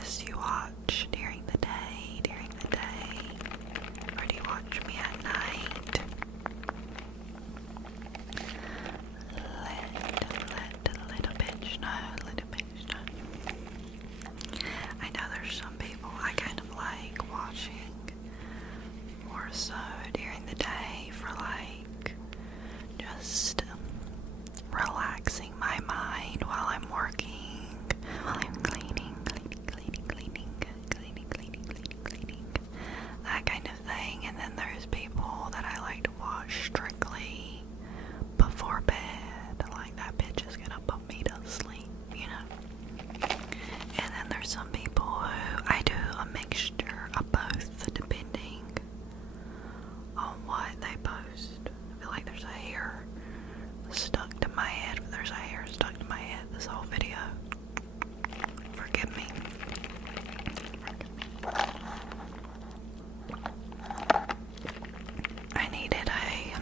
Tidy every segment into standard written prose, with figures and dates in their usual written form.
videos do you watch during the day? Or do you watch me at night? Little bitch know. I know there's some people I kind of like watching more so during the day for like just relaxing my mind while I'm working, while I'm cleaning, that kind of thing. And then there's people that I like to watch strictly before bed, like that bitch is gonna put me to sleep, you know. And then there's some people who I do a mixture of both depending on what they post. I feel like there's a hair stuck to my head, but there's a hair stuck to my head this whole video. Forgive me. I needed a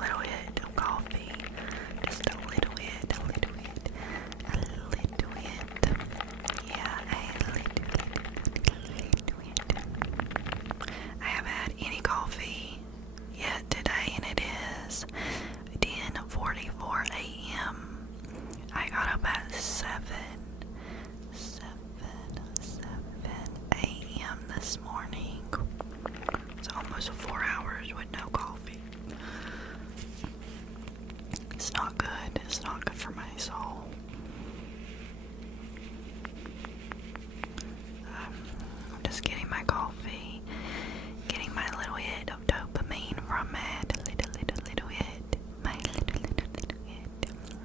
little hit of coffee. Just a little hit. Yeah, a little hit. I haven't had any coffee yet today, and it is 10:44 a.m. I got up at 7 a.m. this morning. It's almost 4 hours with no coffee. It's not good. It's not good for my soul. I'm just getting my coffee, getting my little hit of dopamine from it. Little hit. My little hit.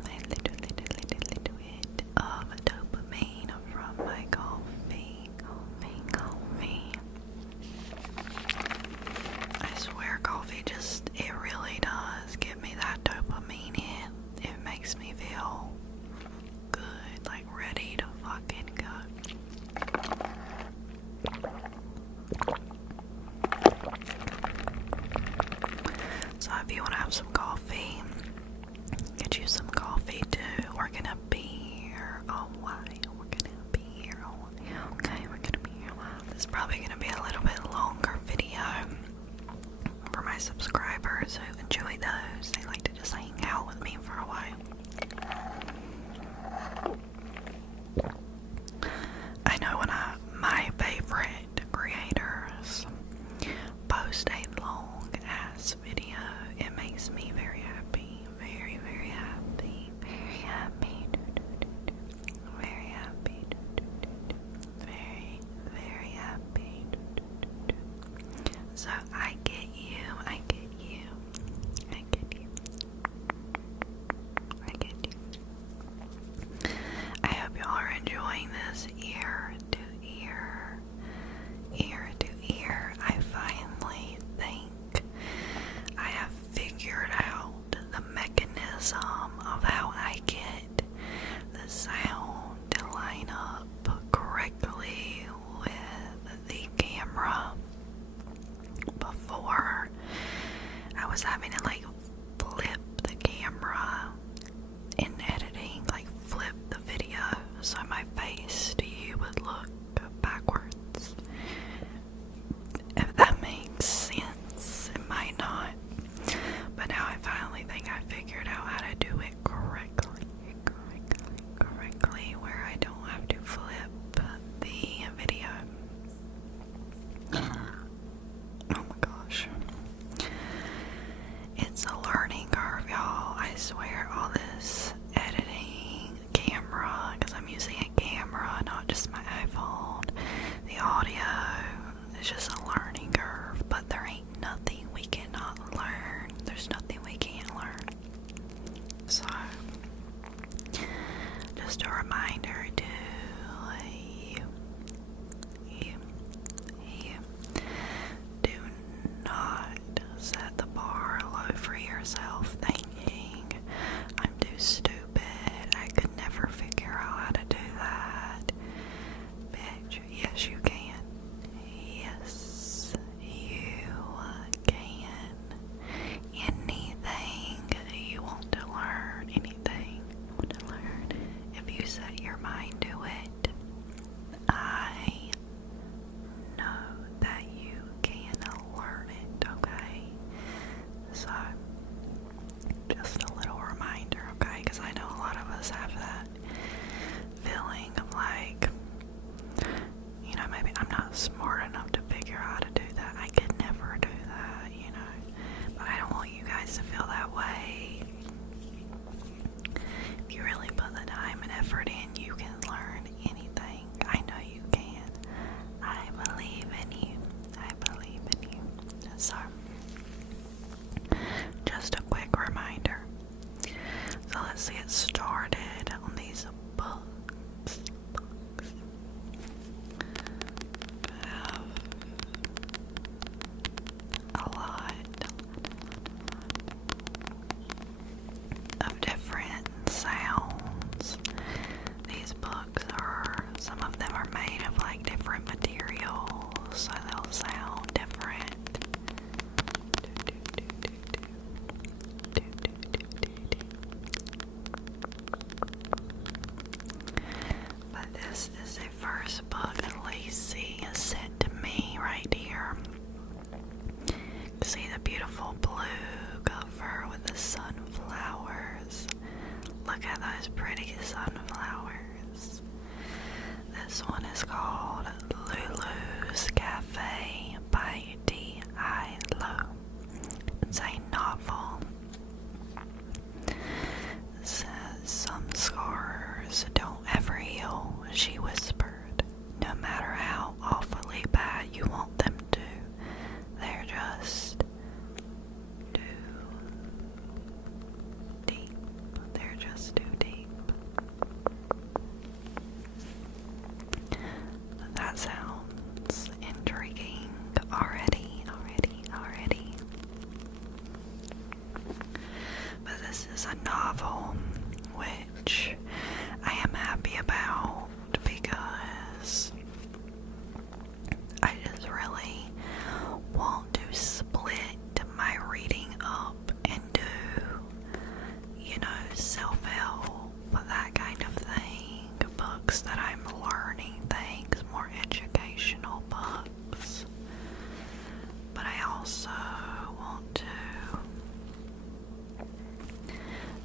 My little hit of dopamine from my coffee. I swear coffee it really does give me that dopamine hit. It makes me feel good, like ready to fucking go. So if you want to have some coffee, get you some coffee too. We're gonna be here a while. Okay, we're gonna be here a while. This is probably gonna be a little bit longer video for my subscribers who enjoy those. They like to just hang out with me for a while. I know when my favorite creators post a long ass video, it makes me very happy. Very, very happy. Very happy. Very happy. Very, very happy. So I get you. I hope y'all are enjoying this ear to ear. I finally think I have figured out the mechanism of how I get the sound to line up correctly with the camera. Before, I was having to like flip the camera in editing, like flip the video so my face to you would look backwards. If that makes sense, it might not. But now I finally think I figured out how to do it correctly, where I don't have to flip the video. Oh my gosh. It's a learning curve, y'all. I swear, all this editing camera, because I'm using a camera, not just my iPhone. so they'll sound different. But this is the first book Lacey has sent to me right here. See the beautiful blue cover with the sunflowers. Look at those pretty sunflowers. This one is called Lulu's Cafe by D.I. It's a novel. It says, some scars don't ever heal, she whispered. No matter how awfully bad you want them to, they're just too deep. They're just too deep. That sounds intriguing already. But this is a novel, which I am happy about because I just really want to split my reading up into, self-help, that kind of thing, books that I'm learning things, more educational books. But I also want to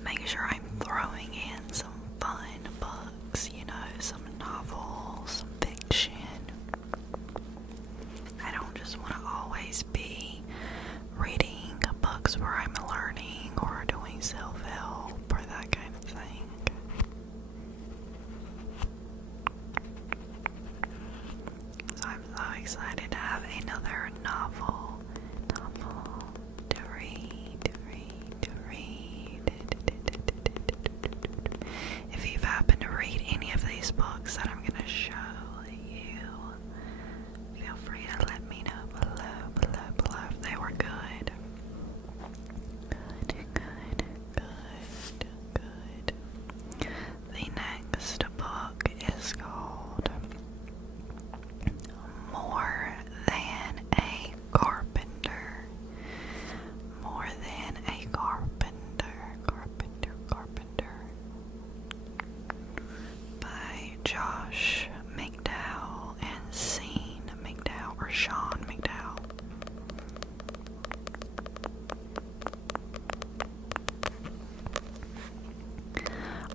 make sure I'm throwing in some fun books, some novels, some fiction. I don't just want to always be reading books where I'm learning or doing self-help or that kind of thing. So I'm so excited to have another novel to read. If you've happened to read any of these books that I'm going to show you, feel free to let me know below if they were good. Good. The next book is called More Than a Carpenter. More Than a Carpenter. By Josh McDowell and Sean McDowell.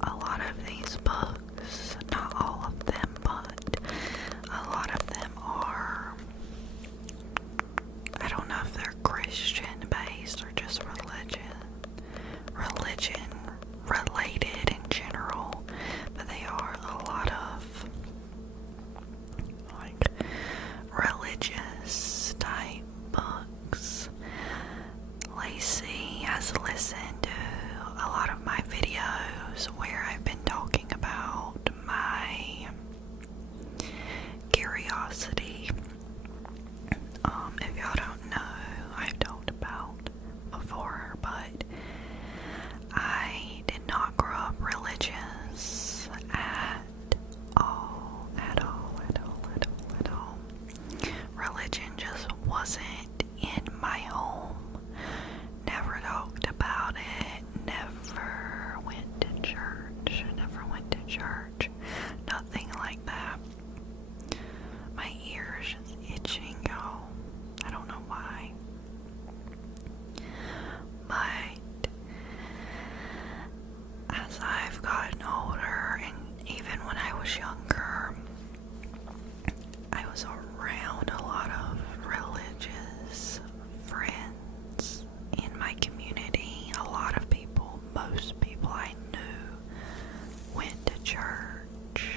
A lot of these books, not all of them, but a lot of them are, I don't know if they're Christian based or just religion related in general, but they are a lot of like religious type books. Lacey has listened to a lot of my videos where I've been talking about my curiosity. If y'all don't know, I've talked about before, but I did not grow up religious at all. Religion just wasn't in my home. Never talked about it. Never went to church. Nothing like that. My ears just itching, y'all. I don't know why. But as I've gotten older, and even when I was younger, I was around a lot of religious friends in my community. A lot of people, most people I knew, went to church,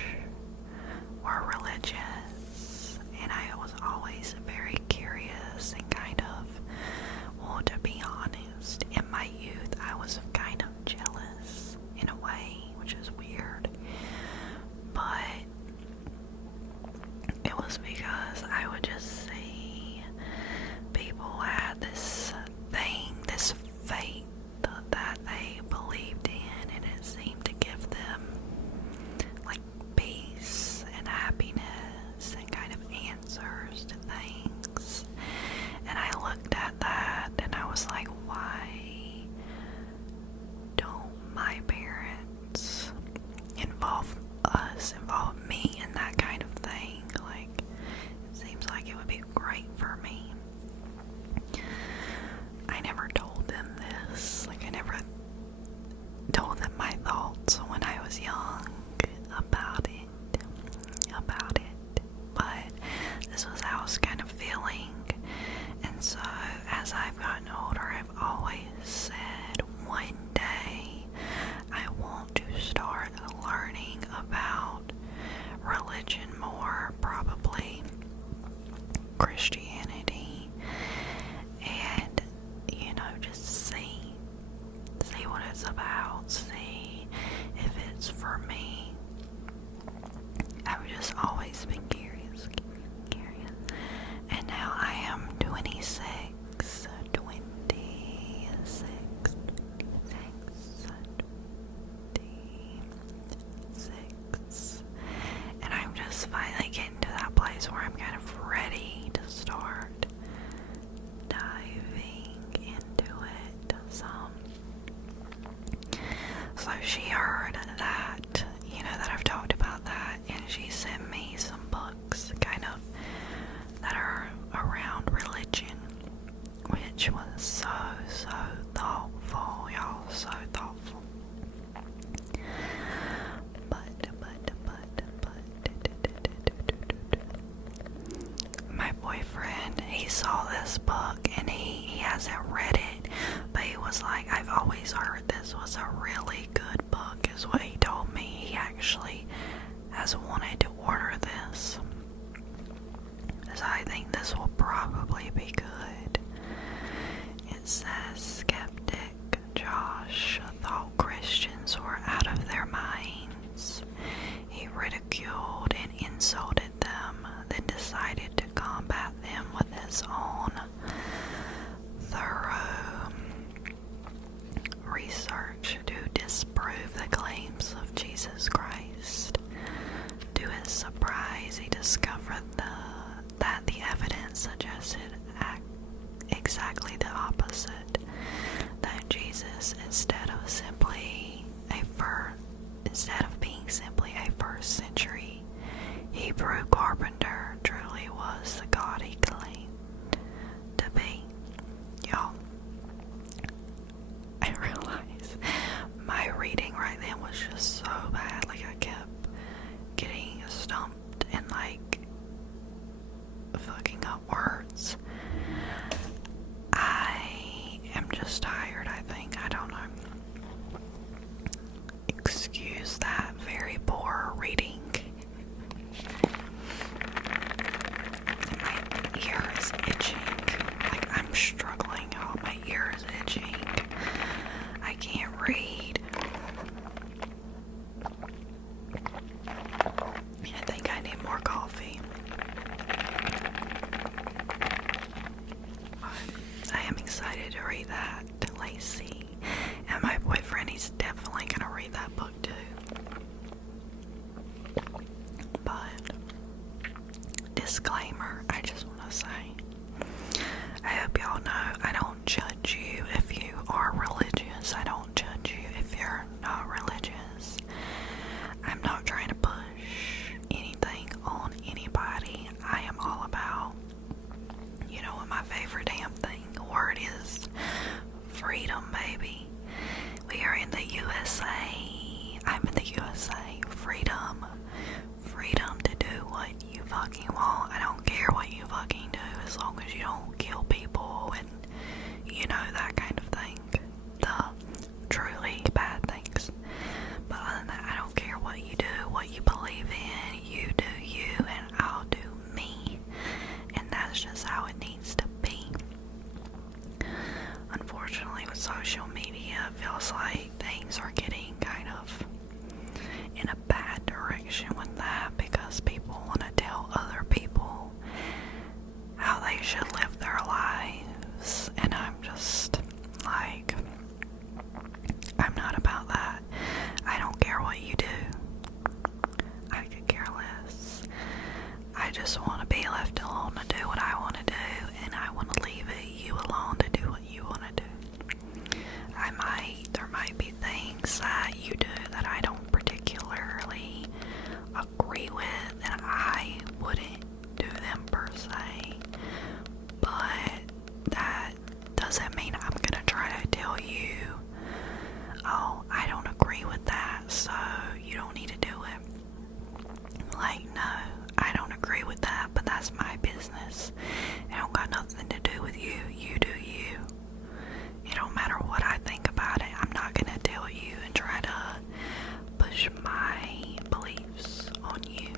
were religious, and I was always very curious and kind of, well, to be honest, in my youth, I was kind of jealous in a way, which is weird, but it was because I would just see people had this thing, this faith that they believed in, and it seemed to give them like peace and happiness and kind of answers to things. place where I'm kind of ready to start diving into it some. So she heard that, that I've talked about that, and she sent me some books kind of that are around religion, which was so thoughtful, y'all, so thoughtful. But my boyfriend, he saw this book and he hasn't read it, but he was like, I've always heard this was a really good book, is what he told me. He actually has wanted to order this, so I think this will probably be good. It says, skeptic Josh thought Christians were out of their minds. He ridiculed and insulted them, then decided to combat them with his own thorough research to disprove the claims of Jesus Christ. To his surprise, he discovered that the evidence suggested exactly the opposite. That Jesus, instead of being simply a first century Hebrew carpenter, truly was the God he claimed to be. Y'all, I realize my reading right then was just so bad. Like, I kept getting stumped and like fucking up words. I am just tired, I think. I don't know. Excuse that very poor reading. My ear is itching. Like, I'm struggling, y'all. My ear is itching. I can't read. I think I need more coffee. But I am excited to read that. Lacey and my boyfriend, he's definitely gonna read that book too. But disclaimer, I just want to say, I hope y'all know I don't judge you if you are religious. I don't judge you if you're not religious. I'm not trying to push anything on anybody. I am all about, what my favorite damn thing word is, freedom, baby. We are in the USA. I'm in the USA. Freedom. Freedom to do what you fucking want. I don't care what you fucking do, as long as you don't kill people and, that kind of thing. The truly bad things. But other than that, I don't care what you do, what you believe in. You do you, and I'll do me. And that's just how it needs to be. Unfortunately, with social media, it feels like things are getting kind of in a bad direction with that, because people want to tell other people how they should live their lives, and I'm just like, I'm not about that. I don't care what you do. I could care less. I just want to be left alone to do what I want to do, and I want to leave you alone to do what you want to do. There might be things that you do that I don't particularly agree with, and I wouldn't do them per se, but that doesn't mean I'm gonna try to tell you, oh, I don't agree with that, so you don't need to do it. Like, no, I don't agree with that, but that's my business. It don't got nothing to do with you. You do you. It don't matter what I think about it. I'm not gonna tell you and try to push my beliefs on you.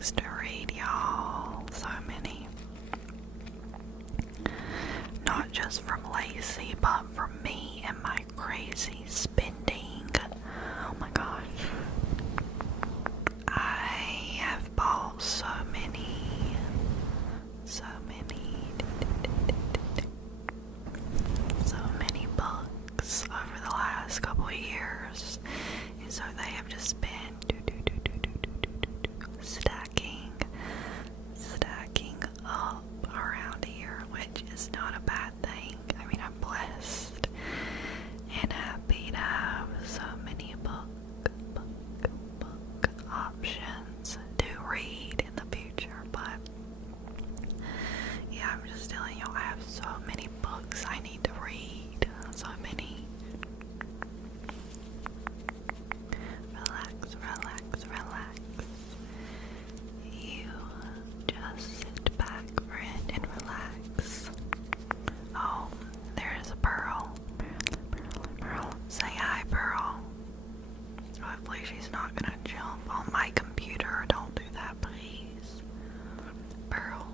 books to read, y'all. So many. Not just from Lacey, but from me and my crazy spending. Oh my gosh. I have bought so many books over the last couple of years, and so they have just been stacking up around here, which is not a bad thing. I mean, I'm blessed and happy to have so many book options to read in the future, but yeah, I'm just telling you, I have so many books I need to read. So many. Relax. You just sit back, friend, and relax. Oh, there's a Pearl. Pearl. Say hi, Pearl. Hopefully she's not gonna jump on my computer. Don't do that, please. Pearl.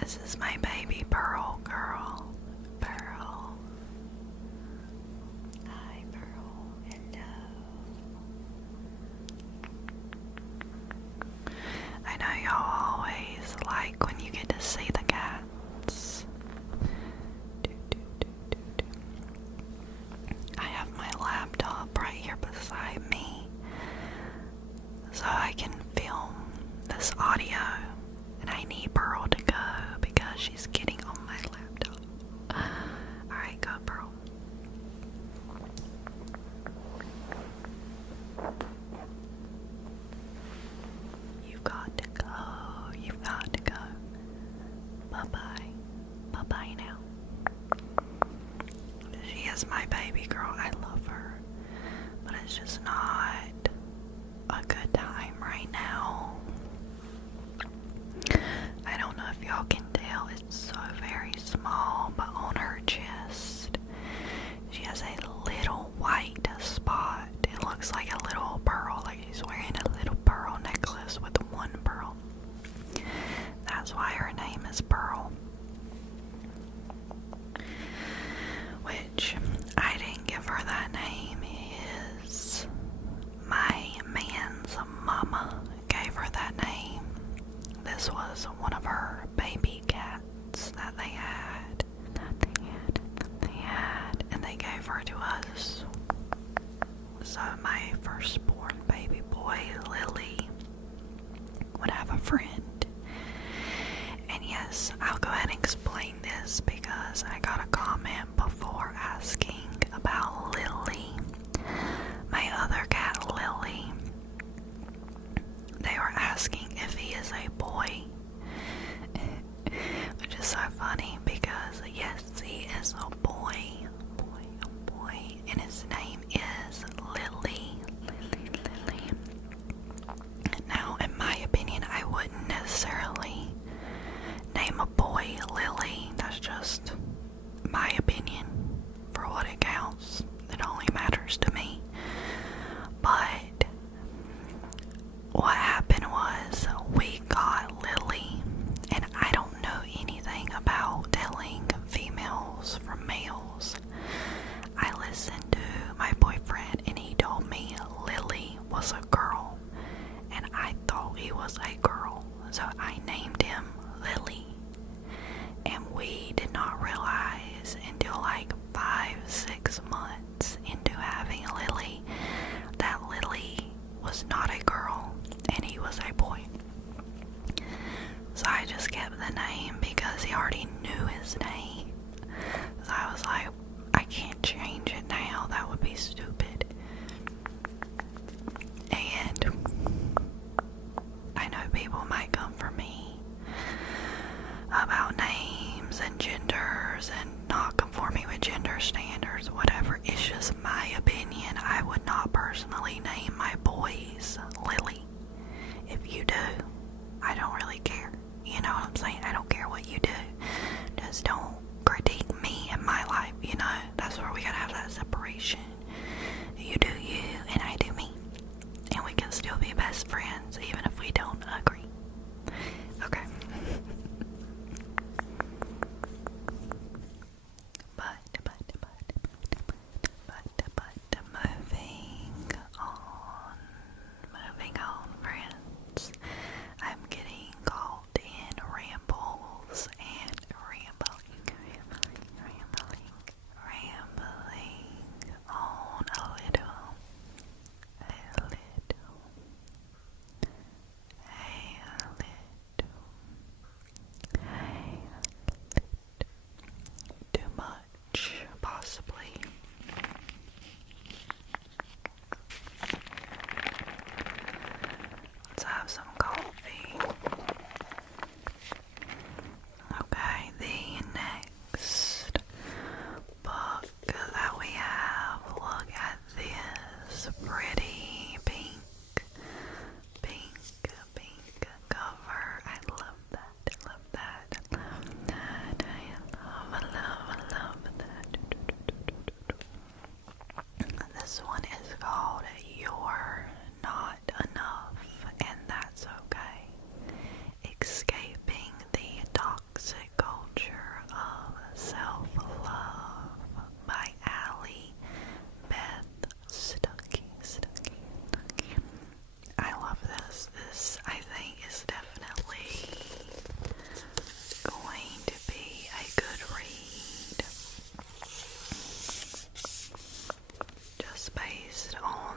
This is my baby Pearl girl. Pearl. Hi, Pearl. Hello. I know y'all always like when you get to see the cats. I have my laptop right here beside me so I can film this audio, and I need Pearl to go because she's getting on my laptop. Alright, go Pearl. You've got to go. You've got to go. Bye-bye. Bye-bye now. She is my baby girl. I love her. But it's just not a good time right now. I don't know if y'all can tell, it's so very small, but on her chest, she has a little white spot. It looks like a little pearl, like she's wearing a little pearl necklace with one pearl. That's why her name is Pearl. Which, I didn't give her that name. Is my man's mama gave her that name. This was one of her baby cats that they had, and they gave her to us. So my firstborn baby boy, Lily, would have a friend. And yes, I'll go ahead and explain this because I got a comment before asking about Lily. My other cat, Lily. They were asking if he is a boy, which is so funny because yes, he is a boy, and his name is Lily. Now, in my opinion, I wouldn't necessarily name a boy Lily. That's just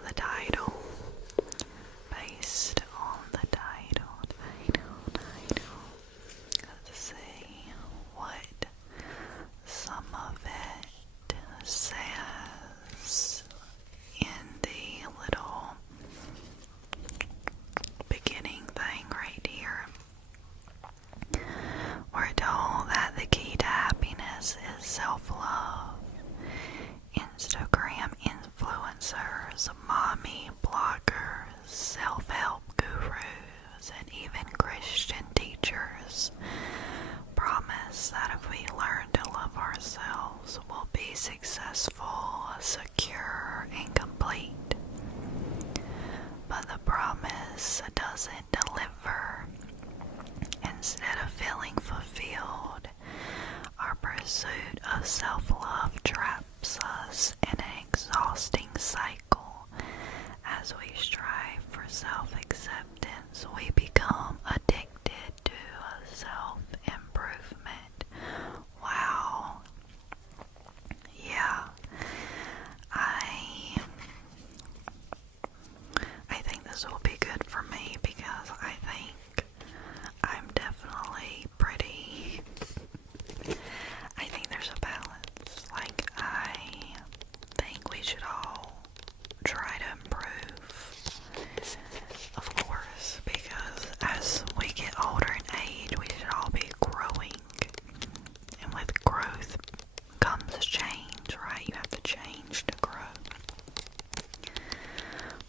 the title. Based on the title. Let's see what some of it says in the little beginning thing right here. We're told that the key to happiness is self-love. Instagram influencers, mommy bloggers, self-help gurus, and even Christian teachers promise that if we learn to love ourselves, we'll be successful, secure, and complete. But the promise doesn't deliver. Instead of feeling fulfilled, our pursuit of self-love traps us in an exhausting cycle. As we strive for self-acceptance, we become addicted to self-improvement. Wow. Yeah. I think this will be good for me because I think I'm definitely pretty. I think there's a balance. Like, I think we should all try to improve, of course, because as we get older in age, we should all be growing. And with growth comes change, right? You have to change to grow.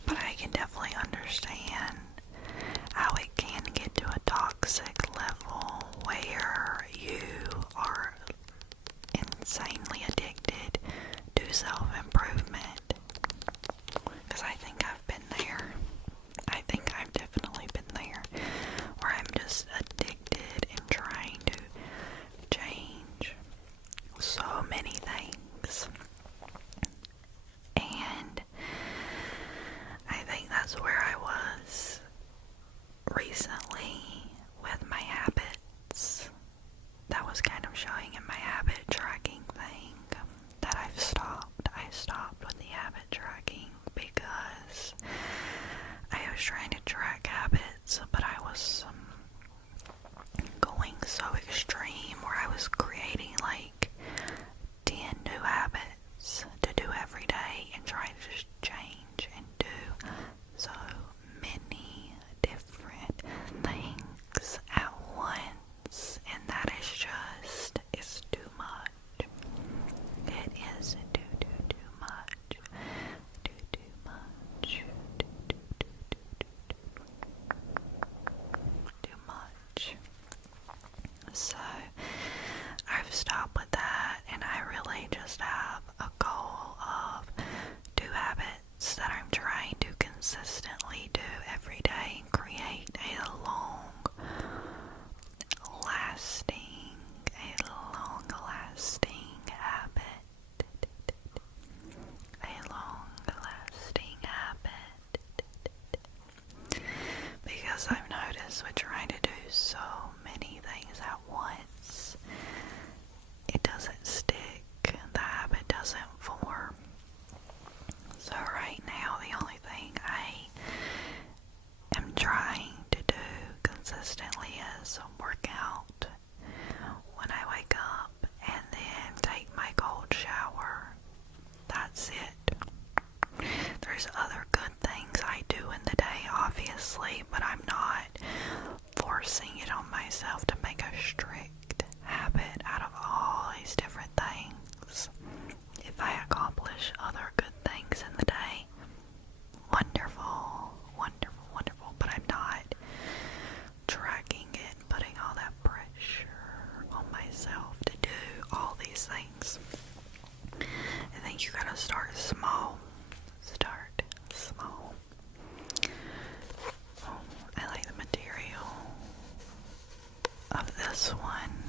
But I can definitely understand how it can get to a toxic level where you are insanely addicted to self-improvement. Because I think I've been there. I think I've definitely been there, where I'm just addicted and trying to change so many things. And I think that's where I was recently with my habits. That was kind of showing in my habit tracking thing that I've stopped. I stopped with the habit tracking because I was trying to track habits, but I was going so extreme where I was creating like 10 new habits to do every day and trying to just change and do so many different things at once, and that is just, it's too much. It is too much. Too much. Too much. So I've stopped with that, and I really just have a goal of 2 habits that I'm trying to consistently do every day and create a long-lasting habit. A long-lasting habit. Because I've noticed with trying to do so many things at once, it doesn't stick. The habit doesn't form. So right now, the only thing I am trying to do consistently is work out when I wake up and then take my cold shower. That's it. There's other good things I do in the day, obviously, but I'm not forcing it on myself to make a strict habit out of all these different things. If I accomplish other good things in the day, wonderful, wonderful, wonderful, but I'm not tracking it and putting all that pressure on myself to do all these things. I think you gotta start small. Start small. Oh, I like the material of this one.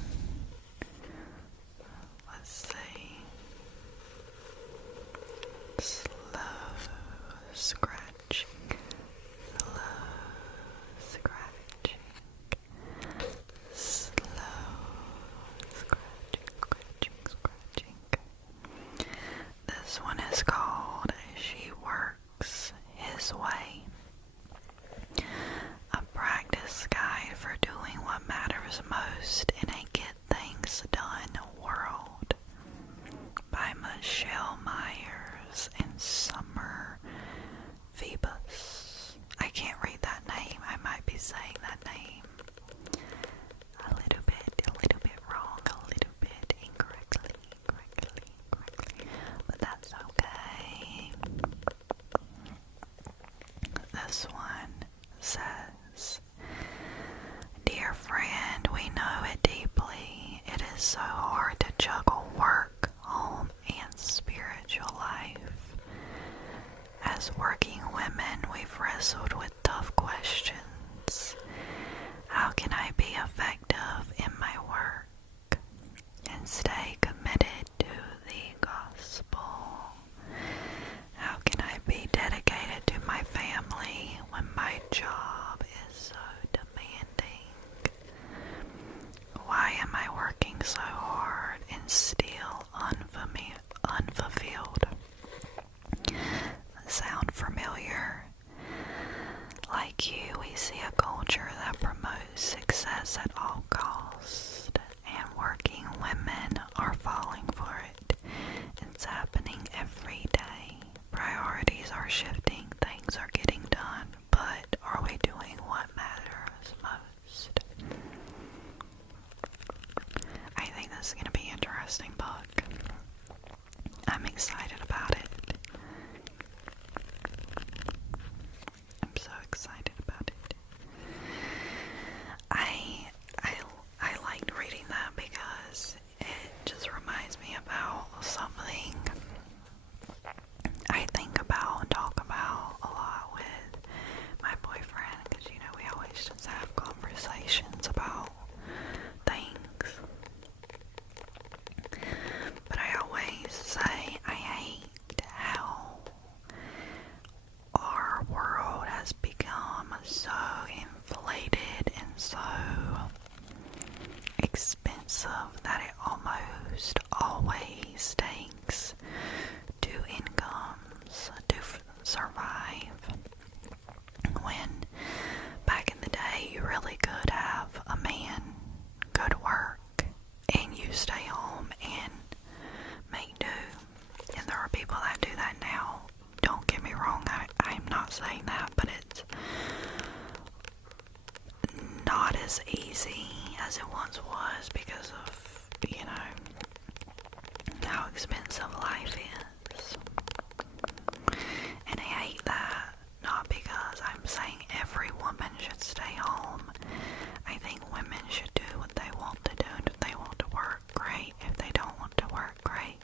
this way: a practice guide for doing what matters most in a get things done world, by Michelle Myers and Summer Phoebus. I can't read that name. I might be saying that name a little bit wrong, a little bit incorrectly, but that's okay. This one says, "Dear friend, we know it deeply. It is so hard to juggle work, home, and spiritual life. As working women, we've wrestled with tough questions. How can I be effective in my work and stay committed to the gospel? How can I be dedicated to my family when my job is so demanding? Why am I working so hard and still unfulfilled?" Sound familiar? Like you, we see a culture that promotes success at all costs, and working women are falling for it. It's happening every day. Priorities are shifting, things are getting done, but are we doing what matters most? I think this is going to be an interesting book. I'm excited about it. I'm so excited about it. I liked reading that because it just reminds me about something I think about and talk about a lot with my boyfriend, because we always just have conversations about things. But I always say I hate how our world has become so inflated and so expensive that it almost always takes two incomes to survive. When back in the day you really could have a man go to work and you stay home and make do. And there are people that do that now. Don't get me wrong, I'm not saying that, but it's not as easy as it once was because of, how expensive life is. And I hate that, not because I'm saying every woman should stay home. I think women should do what they want to do, and if they want to work, great. If they don't want to work, great.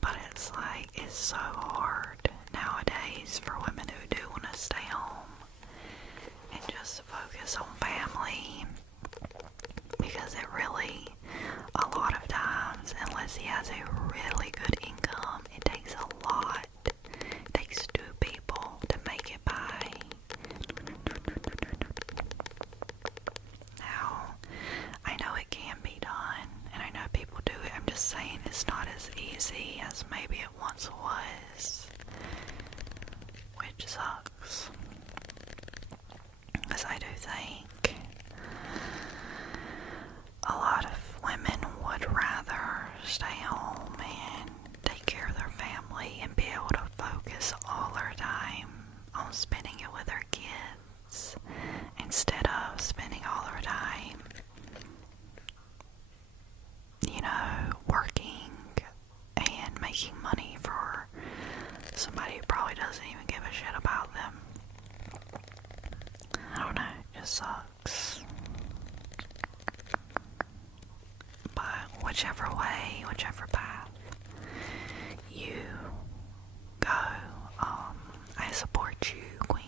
But it's like, it's so hard nowadays for women who do want to stay home and just focus on family, because it really, a lot of times, unless he has a really good income, it takes a lot. It takes two people to make it by. Now, I know it can be done, and I know people do it. I'm just saying it's not as easy as maybe it once was, which sucks. Because I do think a lot of women would rather stay home and take care of their family and be able to focus all their time on spending it with their kids instead of spending all their time, working and making money for somebody who probably doesn't even give a shit about them. I don't know, it just sucks. But whichever way, whichever path you go, I support you, Queen.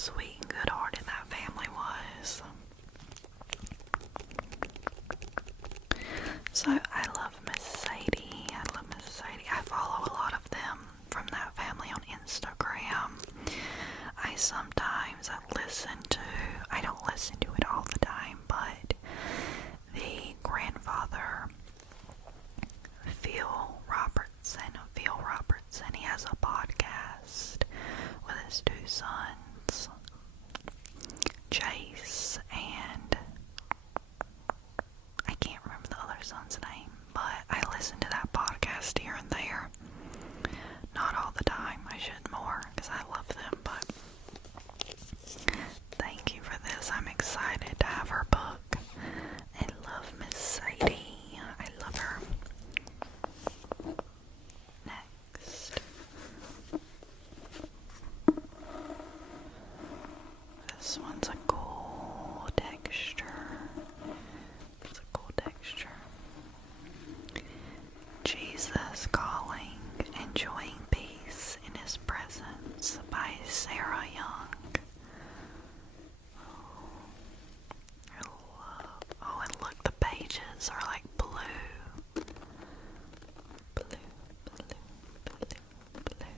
sweet and good-hearted that family was. So I love Miss Sadie. I follow a lot of them from that family on Instagram. I sometimes I don't listen to it all the time, but the grandfather, Phil Robertson, he has a podcast with his two sons, Chase and I can't remember the other son's name, but I listen to that podcast here and there. Not all the time, I should more, because I love them, but thank you for this. I'm excited to have her book. I love Miss Sadie. I love her. Next. This one's a cool texture. It's a cool texture. Jesus Calling, Enjoying Peace in His Presence by Sarah Young. Oh, and look, the pages are like blue.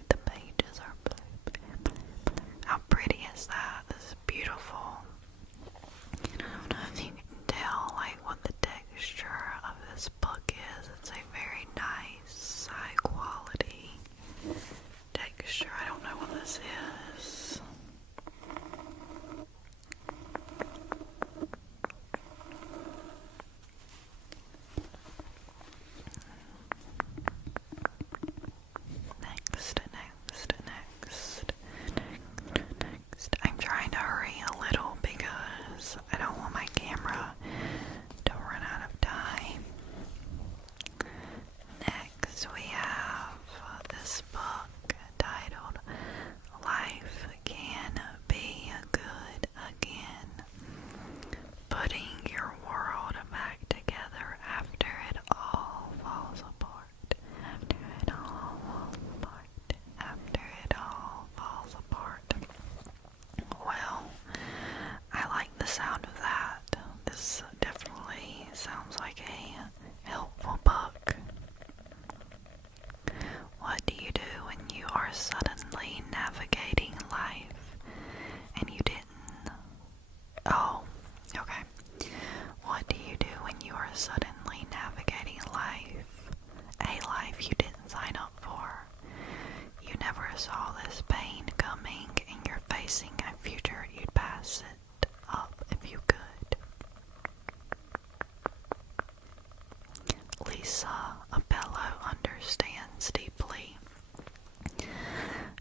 The pages are blue. How pretty is that? This is beautiful. I don't know if you can tell like what the texture of this book is. It's a very nice, high quality texture. I don't know what this is. Next. I'm trying to hurry a little because I don't want my camera to run out of time. Next, we have this book titled Life Can Be Good Again. Putting Your World Back Together After It All Falls Apart. After it all falls apart. Well, I like the sound of that. This definitely sounds like a helpful book. What do you do when you are suddenly navigating life and you didn't? Oh, okay. What do you do when you are suddenly navigating a life you didn't sign up for? You never saw this pain coming and you're facing a future you'd pass it up if you could. Lisa Appello understands deeply.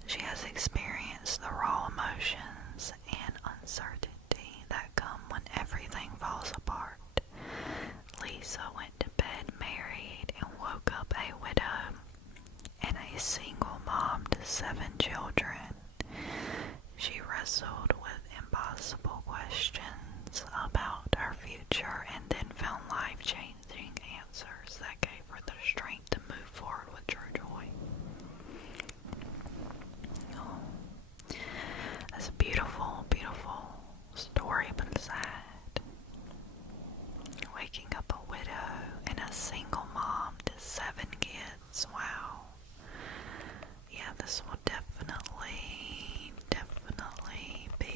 She has experienced the raw emotions and uncertainty that come when everything falls apart. Lisa went to bed married and woke up a widow and a single mom to 7 children. She wrestled with impossible questions about her future and then found life-changing answers that gave her the strength to move forward with true joy. Oh, that's a beautiful, beautiful story, but sad. Waking up a widow and a single mom to 7 kids. Wow. Yeah, this will definitely be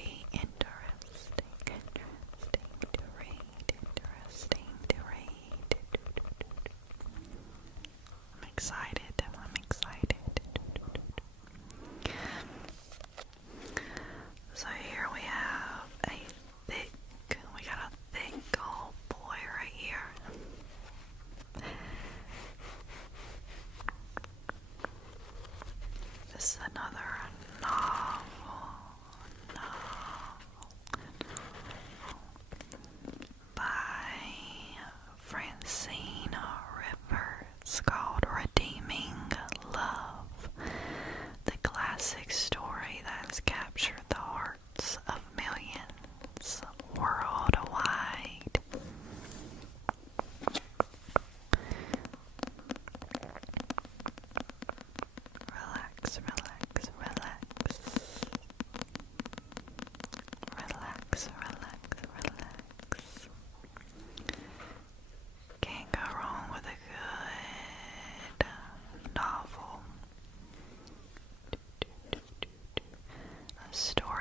story.